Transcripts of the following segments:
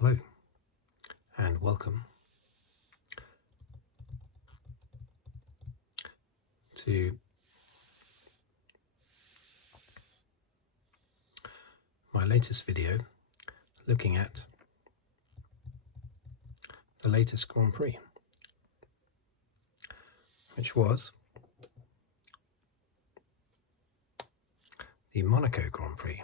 Hello and welcome to my latest video looking at the latest Grand Prix, which was the Monaco Grand Prix.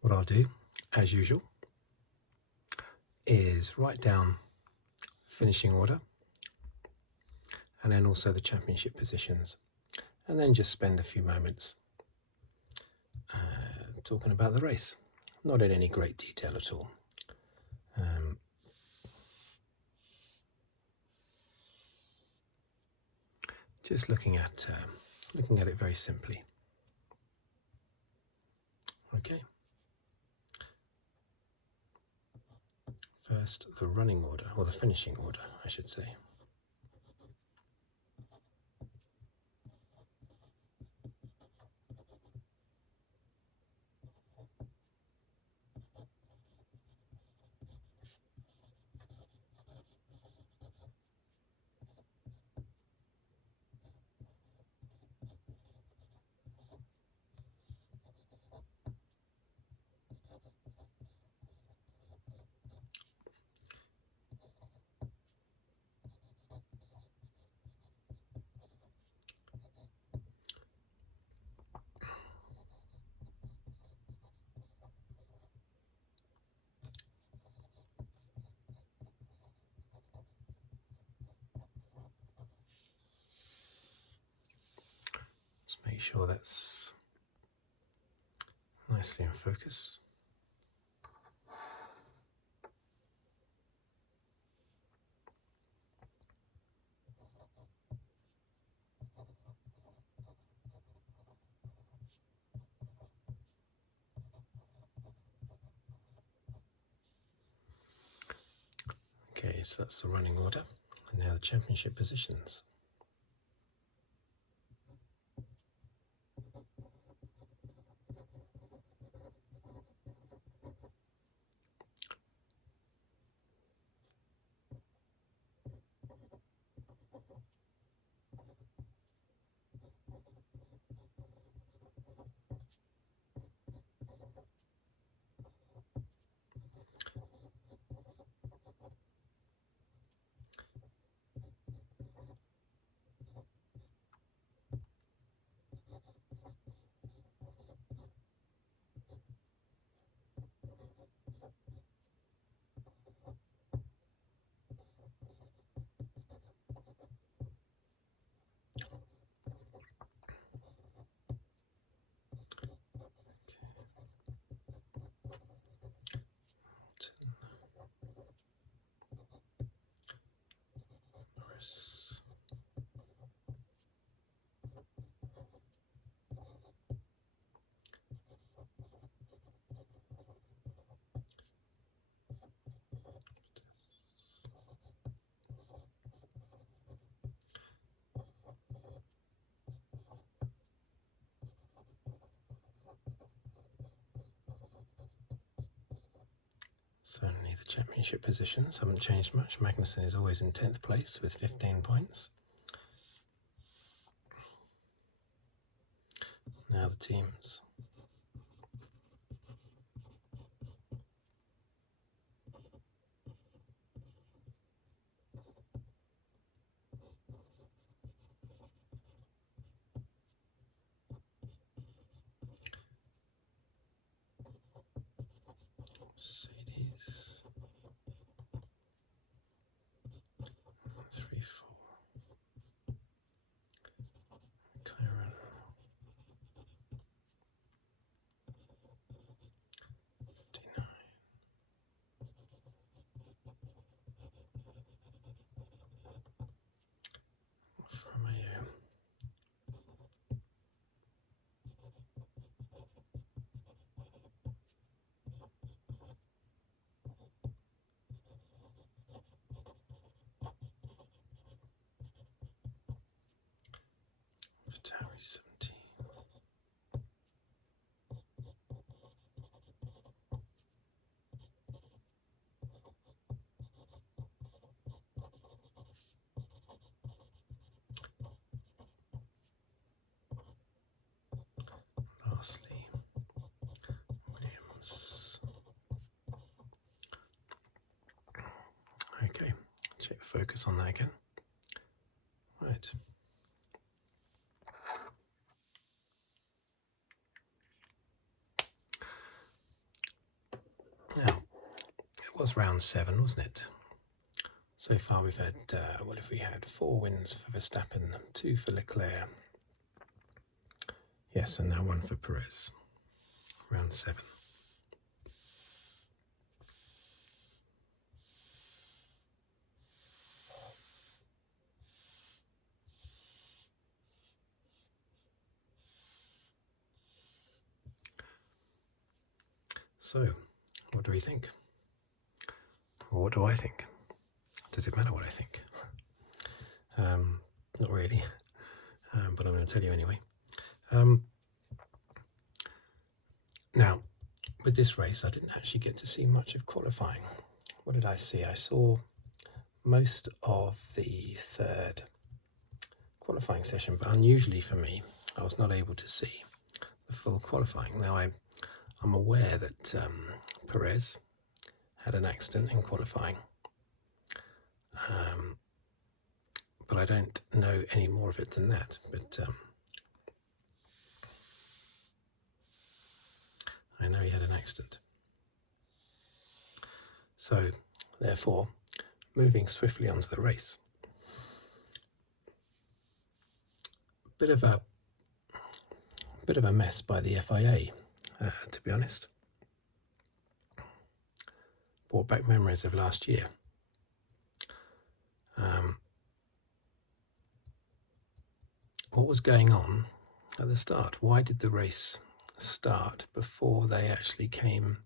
What I'll do, as usual, is write down finishing order and then also the championship positions, and then just spend a few moments talking about the race. Not in any great detail at all. Just looking at it very simply. Okay. First, the running order, or the finishing order, I should say. Just make sure that's nicely in focus. Okay, so that's the running order, and now the championship positions. Norris. Certainly the championship positions haven't changed much. Magnussen is always in 10th place with 15 points. Now the teams. Mercedes. 3, 4. McLaren. 59. Tower 70. Lastly, Williams. Okay, check the focus on that again. Right. Now, it was round 7, wasn't it? So far we've had, what have we had? 4 wins for Verstappen, 2 for Leclerc. Yes, and now 1 for Perez. Round 7. So, what do we think? Or what do I think? Does it matter what I think? Not really, but I'm going to tell you anyway. Now, with this race, I didn't actually get to see much of qualifying. What did I see? I saw most of the 3rd qualifying session, but unusually for me, I was not able to see the full qualifying. Now, I'm aware that Perez had an accident in qualifying, but I don't know any more of it than that. But I know he had an accident. So, therefore, moving swiftly onto the race. Bit of a mess by the FIA, to be honest. Brought back memories of last year. What was going on at the start? Why did the race start before they actually came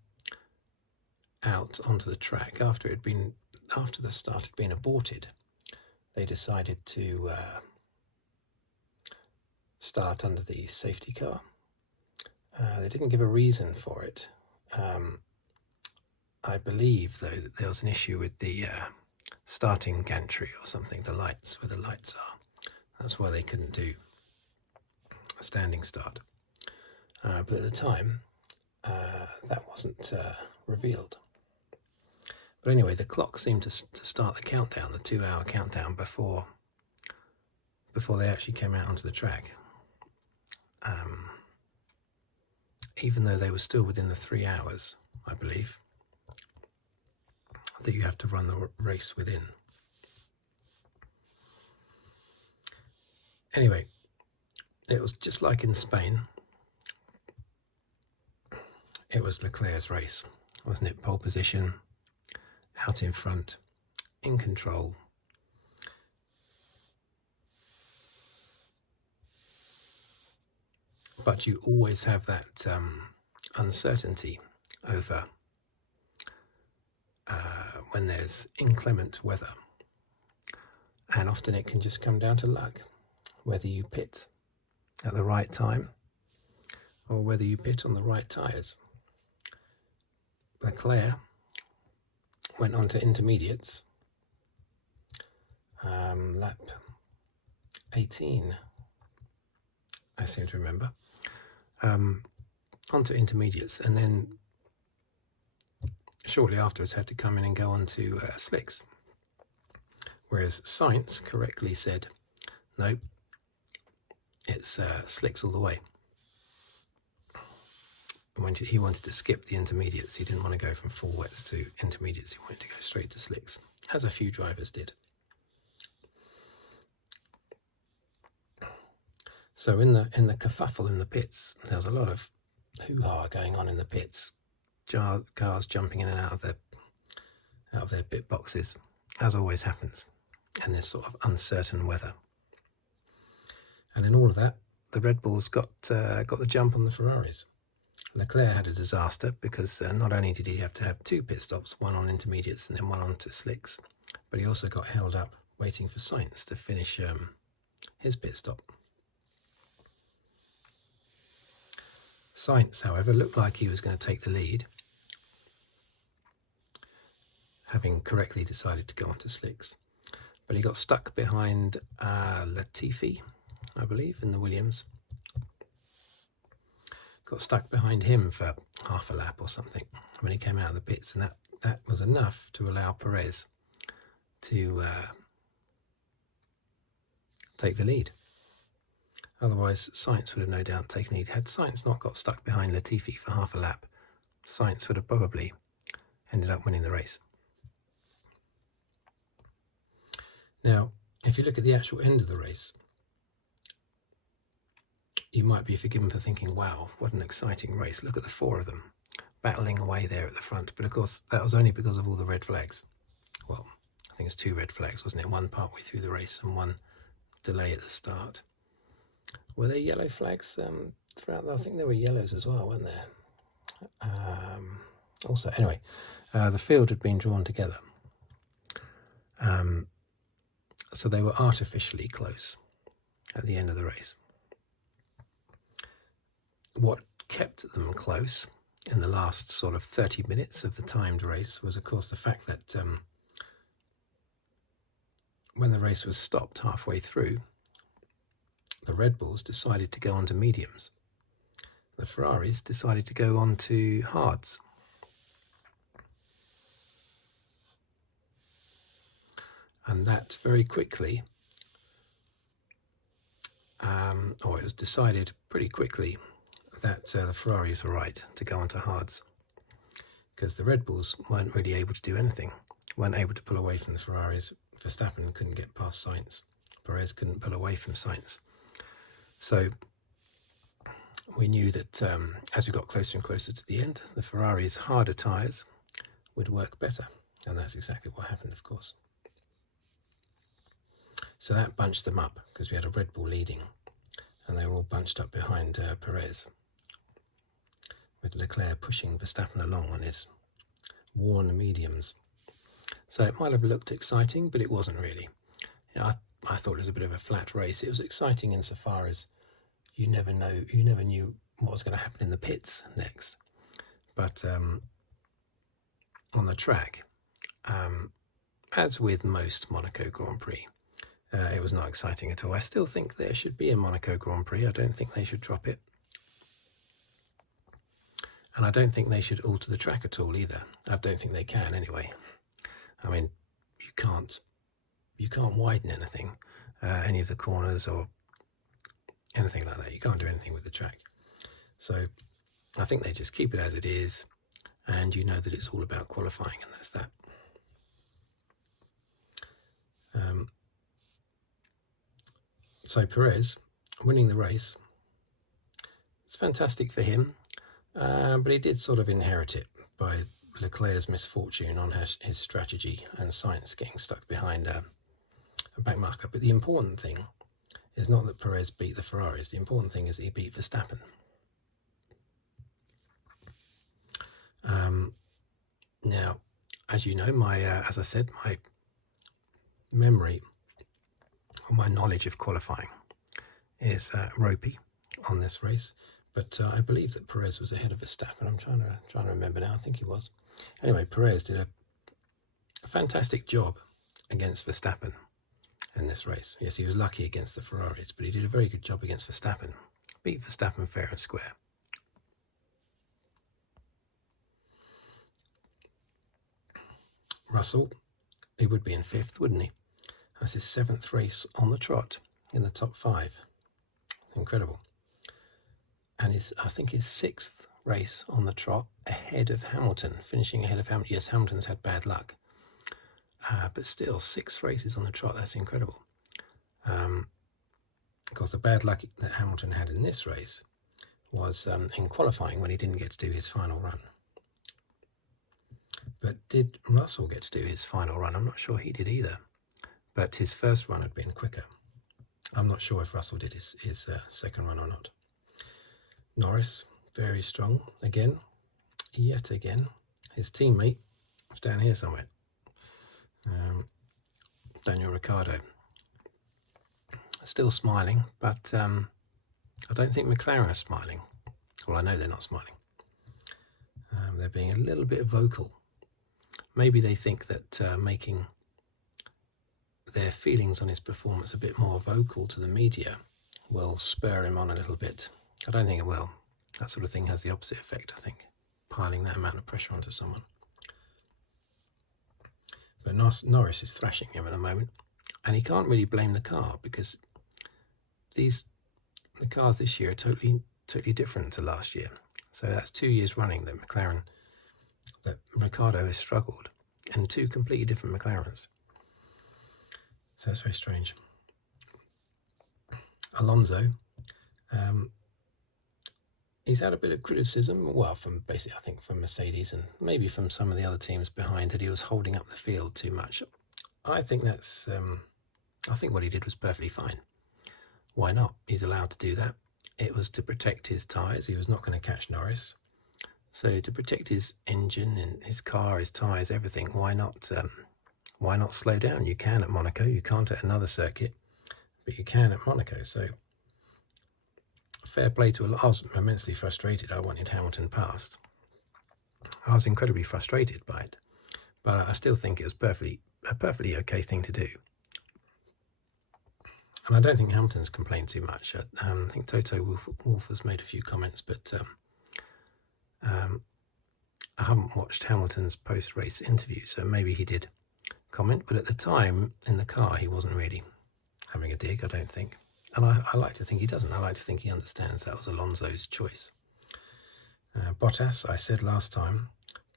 out onto the track after the start had been aborted? They decided to start under the safety car. They didn't give a reason for it. I believe, though, that there was an issue with the starting gantry or something, the lights, where the lights are. That's why they couldn't do a standing start. But at the time, that wasn't revealed. But anyway, the clock seemed to start the countdown, the 2-hour countdown, before they actually came out onto the track. Even though they were still within the 3 hours, I believe, that you have to run the race within. Anyway, it was just like in Spain. It was Leclerc's race, wasn't it? Pole position, out in front, in control. But you always have that uncertainty over when there's inclement weather. And often it can just come down to luck, whether you pit at the right time or whether you pit on the right tyres. Leclerc went on to intermediates, lap 18, I seem to remember, onto intermediates, and then shortly afterwards had to come in and go on to slicks. Whereas Sainz correctly said, no, it's slicks all the way. When he wanted to skip the intermediates, he didn't want to go from full wets to intermediates, he wanted to go straight to slicks, as a few drivers did. So in the kerfuffle in the pits, there was a lot of hoo-ha going on in the pits, cars jumping in and out of their pit boxes, as always happens in this sort of uncertain weather. And in all of that, the Red Bulls got the jump on the Ferraris. Leclerc had a disaster because not only did he have to have 2 pit stops, one on intermediates and then one on to slicks, but he also got held up waiting for Sainz to finish his pit stop. Sainz, however, looked like he was going to take the lead, having correctly decided to go onto slicks. But he got stuck behind Latifi, I believe, in the Williams. Got stuck behind him for half a lap or something when he came out of the pits, and that was enough to allow Perez to take the lead. Otherwise, Sainz would have no doubt taken lead. Had Sainz not got stuck behind Latifi for half a lap, Sainz would have probably ended up winning the race. Now, if you look at the actual end of the race, you might be forgiven for thinking, wow, what an exciting race. Look at the four of them battling away there at the front. But of course, that was only because of all the red flags. Well, I think it's 2 red flags, wasn't it? One partway through the race and one delay at the start. Were there yellow flags throughout? I think there were yellows as well, weren't there? Also, anyway, the field had been drawn together. So they were artificially close at the end of the race. What kept them close in the last sort of 30 minutes of the timed race was, of course, the fact that when the race was stopped halfway through, the Red Bulls decided to go on to mediums. The Ferraris decided to go on to hards. And that very quickly, or it was decided pretty quickly, that the Ferraris were right to go on to hards, because the Red Bulls weren't really able to do anything, weren't able to pull away from the Ferraris. Verstappen couldn't get past Sainz. Perez couldn't pull away from Sainz. So we knew that as we got closer and closer to the end, the Ferrari's harder tyres would work better. And that's exactly what happened, of course. So that bunched them up, because we had a Red Bull leading, and they were all bunched up behind Perez, with Leclerc pushing Verstappen along on his worn mediums. So it might have looked exciting, but it wasn't really. I thought it was a bit of a flat race. It was exciting insofar as you never knew what was going to happen in the pits next. But on the track, as with most Monaco Grand Prix, it was not exciting at all. I still think there should be a Monaco Grand Prix. I don't think they should drop it. And I don't think they should alter the track at all either. I don't think they can anyway. I mean, you can't widen anything, any of the corners or anything like that. You can't do anything with the track. So I think they just keep it as it is, and you know that it's all about qualifying, and that's that. So Perez winning the race, it's fantastic for him, but he did sort of inherit it by Leclerc's misfortune on his strategy and Sainz getting stuck behind a back marker. But the important thing is not that Perez beat the Ferraris. The important thing is that he beat Verstappen. Now, as you know, as I said, my memory or my knowledge of qualifying is ropey on this race. But I believe that Perez was ahead of Verstappen. I'm trying to remember now. I think he was. Anyway, Perez did a fantastic job against Verstappen in this race. Yes, he was lucky against the Ferraris, but he did a very good job against Verstappen. Beat Verstappen fair and square. Russell, he would be in 5th, wouldn't he? That's his 7th race on the trot in the top 5. Incredible. And I think his 6th race on the trot ahead of Hamilton, finishing ahead of Hamilton. Yes, Hamilton's had bad luck, but still 6 races on the trot. That's incredible. Of course, the bad luck that Hamilton had in this race was in qualifying when he didn't get to do his final run. But did Russell get to do his final run? I'm not sure he did either, but his first run had been quicker. I'm not sure if Russell did his second run or not. Norris, very strong again, yet again. His teammate was down here somewhere, Daniel Ricciardo. Still smiling, but I don't think McLaren are smiling. Well, I know they're not smiling. They're being a little bit vocal. Maybe they think that making their feelings on his performance a bit more vocal to the media will spur him on a little bit. I don't think it will. That sort of thing has the opposite effect, I think, piling that amount of pressure onto someone. But Norris is thrashing him at the moment, and he can't really blame the car, because the cars this year are totally different to last year. So that's 2 years running that Ricciardo has struggled, and 2 completely different McLarens. So it's very strange. Alonso, he's had a bit of criticism, well, from basically, I think, from Mercedes and maybe from some of the other teams behind, that he was holding up the field too much. I think that's, I think what he did was perfectly fine. Why not? He's allowed to do that. It was to protect his tyres. He was not going to catch Norris. So to protect his engine and his car, his tyres, everything, why not slow down? You can at Monaco. You can't at another circuit, but you can at Monaco. So fair play to I was immensely frustrated. I wanted Hamilton past. I was incredibly frustrated by it, but I still think it was a perfectly okay thing to do. And I don't think Hamilton's complained too much. I think Toto Wolff has made a few comments, but I haven't watched Hamilton's post-race interview, so maybe he did comment. But at the time in the car, he wasn't really having a dig, I don't think. And I like to think he doesn't. I like to think he understands that was Alonso's choice. Bottas, I said last time,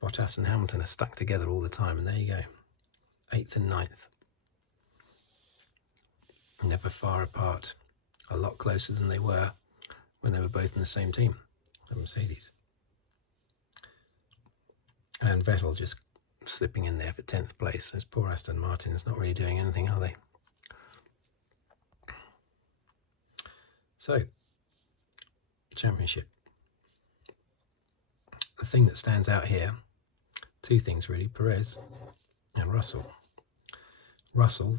Bottas and Hamilton are stuck together all the time, and there you go, 8th and 9th. Never far apart, a lot closer than they were when they were both in the same team at Mercedes. And Vettel just slipping in there for 10th place. Those poor Aston Martins not really doing anything, are they? So, championship. The thing that stands out here, 2 things really, Perez and Russell. Russell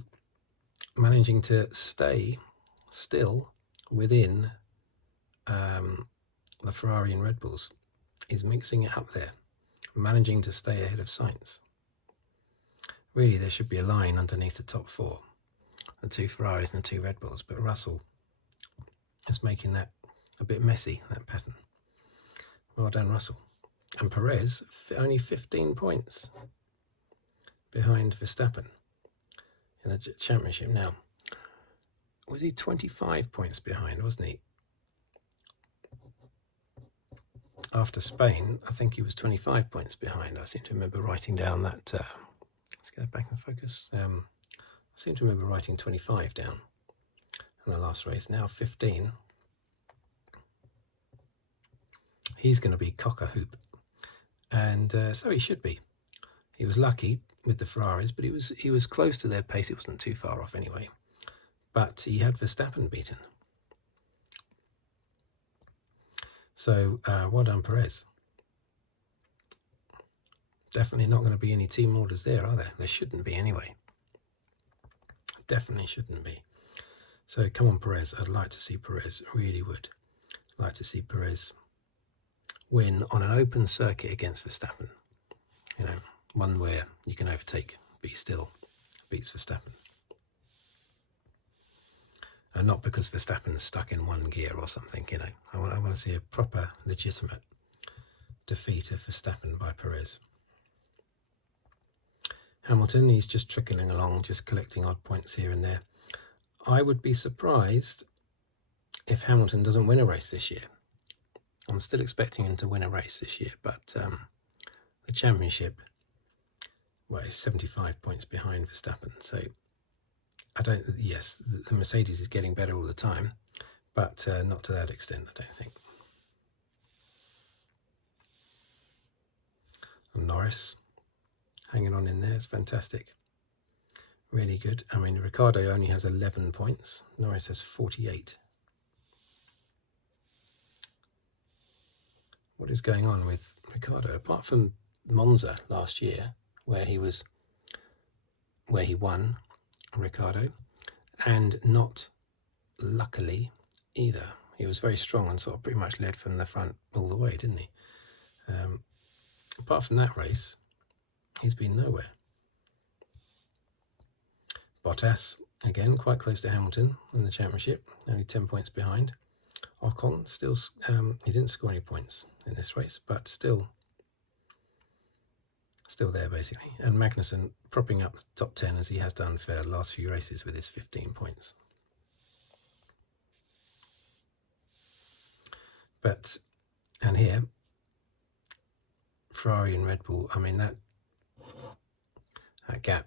managing to stay still within the Ferrari and Red Bulls. He's mixing it up there, managing to stay ahead of Sainz. Really, there should be a line underneath the top 4, the 2 Ferraris and the 2 Red Bulls, but Russell is making that a bit messy, that pattern. Well done, Russell. And Perez, only 15 points behind Verstappen in the championship. Now, was he 25 points behind, wasn't he? After Spain, I think he was 25 points behind. I seem to remember writing down that, let's go back and focus. I seem to remember writing 25 down in the last race. Now 15. He's going to be cock-a-hoop. And so he should be. He was lucky with the Ferraris, but he was close to their pace. It wasn't too far off anyway. But he had Verstappen beaten. So well done, Perez. Definitely not going to be any team orders there, are there? There shouldn't be anyway. Definitely shouldn't be. So come on, Perez. I'd like to see Perez. Really would like to see Perez win on an open circuit against Verstappen. You know, one where you can overtake, be still, beats Verstappen. And not because Verstappen's stuck in one gear or something, you know. I want to see a proper, legitimate defeat of Verstappen by Perez. Hamilton, he's just trickling along, just collecting odd points here and there. I would be surprised if Hamilton doesn't win a race this year. I'm still expecting him to win a race this year, but the championship, well, is 75 points behind Verstappen. So yes, the Mercedes is getting better all the time, but not to that extent, I don't think. And Norris hanging on in there, it's fantastic. Really good. I mean, Ricciardo only has 11 points. Norris has 48. What is going on with Ricciardo? Apart from Monza last year, where he won, Ricciardo, and not luckily either. He was very strong and sort of pretty much led from the front all the way, didn't he? Apart from that race, he's been nowhere. Bottas, again, quite close to Hamilton in the championship, only 10 points behind. Ocon, still, he didn't score any points in this race, but still there basically. And Magnussen propping up the top 10 as he has done for the last few races with his 15 points. But, and here, Ferrari and Red Bull, I mean, that gap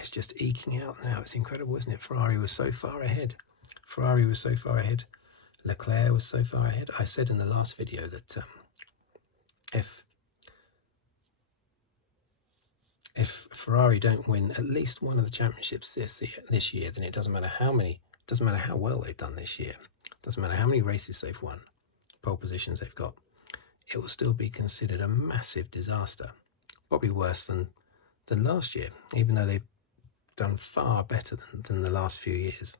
is just eking out now. It's incredible, isn't it? Ferrari was so far ahead. Leclerc was so far ahead. I said in the last video that if Ferrari don't win at least one of the championships this year, then it doesn't matter how well they've done this year. It doesn't matter how many races they've won, pole positions they've got. It will still be considered a massive disaster, probably worse than last year, even though they've done far better than the last few years.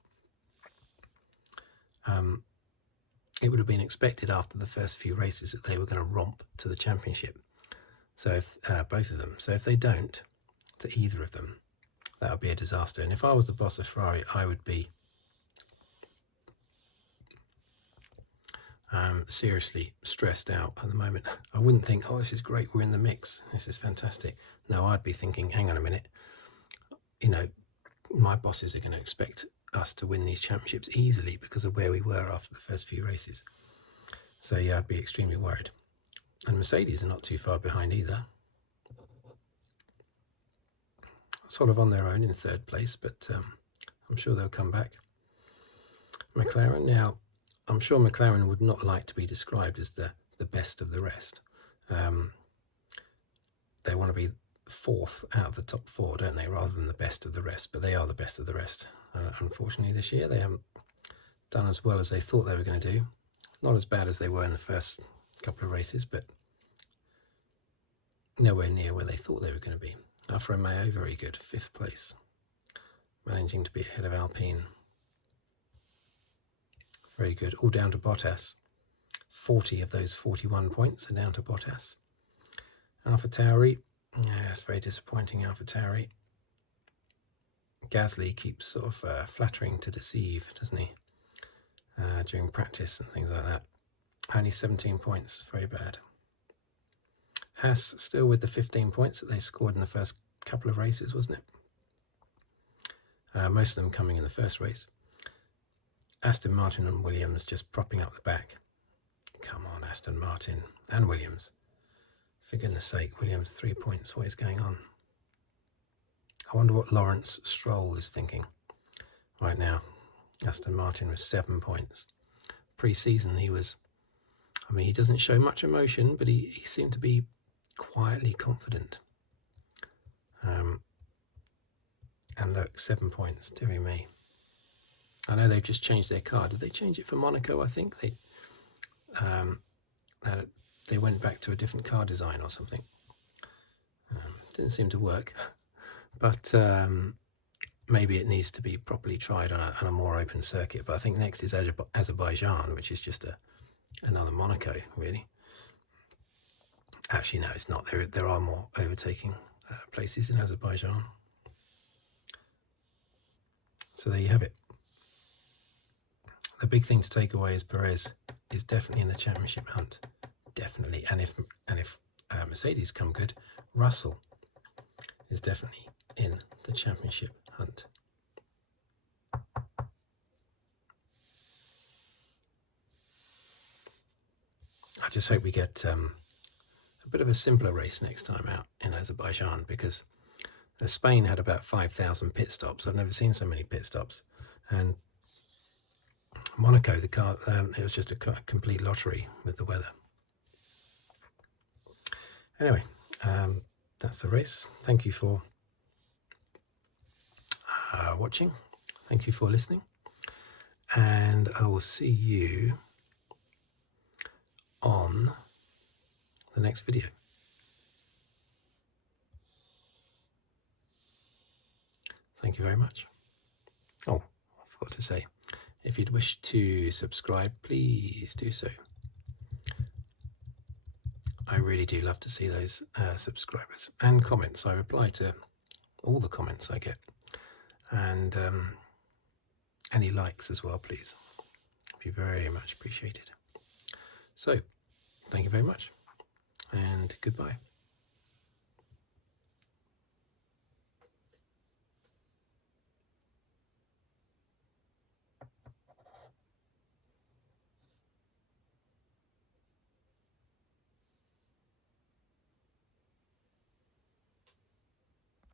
It would have been expected after the first few races that they were going to romp to the championship. So if both of them, so if they don't to either of them, that would be a disaster. And if I was the boss of Ferrari, I would be seriously stressed out at the moment. I wouldn't think, oh, this is great, we're in the mix, this is fantastic. No, I'd be thinking, hang on a minute, you know, my bosses are going to expect us to win these championships easily because of where we were after the first few races. So yeah, I'd be extremely worried. And Mercedes are not too far behind either. Sort of on their own in third place, but I'm sure they'll come back. McLaren, now, I'm sure McLaren would not like to be described as the best of the rest. They want to be fourth out of the top four, don't they, rather than the best of the rest, but they are the best of the rest. Unfortunately, this year they haven't done as well as they thought they were going to do. Not as bad as they were in the first couple of races, but nowhere near where they thought they were going to be. Alfa Romeo, very good, 5th place, managing to be ahead of Alpine. Very good, all down to Bottas. 40 of those 41 points are down to Bottas. AlphaTauri, yeah, it's very disappointing, AlphaTauri. Gasly keeps sort of flattering to deceive, doesn't he? During practice and things like that. Only 17 points, very bad. Haas still with the 15 points that they scored in the first couple of races, wasn't it? Most of them coming in the first race. Aston Martin and Williams just propping up the back. Come on, Aston Martin and Williams. For goodness sake, Williams 3 points. What is going on? I wonder what Lawrence Stroll is thinking right now. Aston Martin was 7 points. Pre-season he was, I mean, he doesn't show much emotion, but he seemed to be quietly confident. And look, 7 points, dearie me. I know they've just changed their car. Did they change it for Monaco? I think they went back to a different car design or something. Didn't seem to work, but maybe it needs to be properly tried on a more open circuit. But I think next is Azerbaijan, which is just another Monaco, really. Actually, no, it's not. There are more overtaking places in Azerbaijan. So there you have it. The big thing to take away is Perez is definitely in the championship hunt, definitely. And if Mercedes come good, Russell is definitely in the championship hunt. I just hope we get a bit of a simpler race next time out in Azerbaijan, because Spain had about 5,000 pit stops. I've never seen so many pit stops. And Monaco, the car, it was just a complete lottery with the weather. Anyway, that's the race. Thank you for watching. Thank you for listening. And I will see you on the next video. Thank you very much. Oh, I forgot to say, If you'd wish to subscribe, please do so. I really do love to see those subscribers and comments. I reply to all the comments I get, and any likes as well, please. It'd be very much appreciated. So, thank you very much, and goodbye.